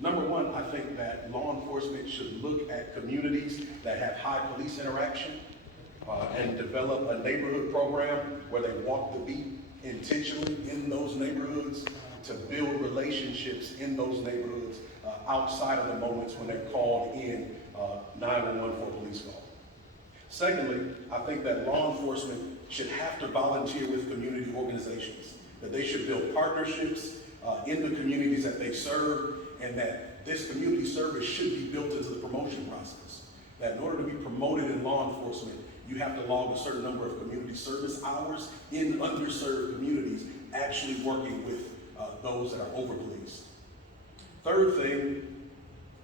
Number one, I think that law enforcement should look at communities that have high police interaction and develop a neighborhood program where they walk the beat intentionally in those neighborhoods to build relationships in those neighborhoods outside of the moments when they're called in 911 for a police call. Secondly, I think that law enforcement should have to volunteer with community organizations, that they should build partnerships in the communities that they serve, and that this community service should be built into the promotion process. That in order to be promoted in law enforcement, you have to log a certain number of community service hours in underserved communities, actually working with those that are over-policed. Third thing,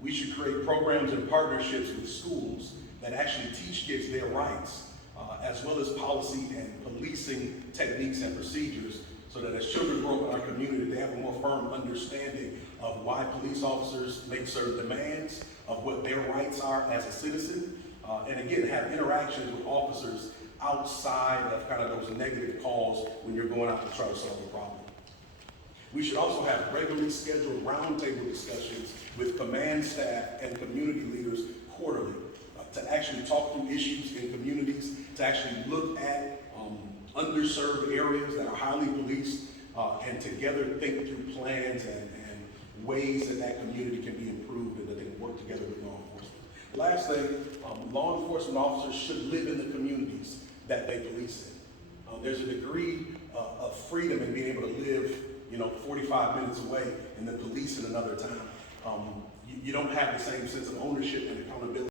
we should create programs and partnerships with schools that actually teach kids their rights, as well as policy and policing techniques and procedures, so that as children grow up in our community, they have a more firm understanding of why police officers make certain demands, of what their rights are as a citizen, and again, have interactions with officers outside of kind of those negative calls when you're going out to try to solve a problem. We should also have regularly scheduled roundtable discussions with command staff and community leaders quarterly to actually talk through issues in communities, to actually look at underserved areas that are highly policed, and together think through plans and ways that that community can be improved and that they can work together with law enforcement. Last thing, law enforcement officers should live in the communities that they police in. There's a degree of freedom in being able to live 45 minutes away and then police in another town. You don't have the same sense of ownership and accountability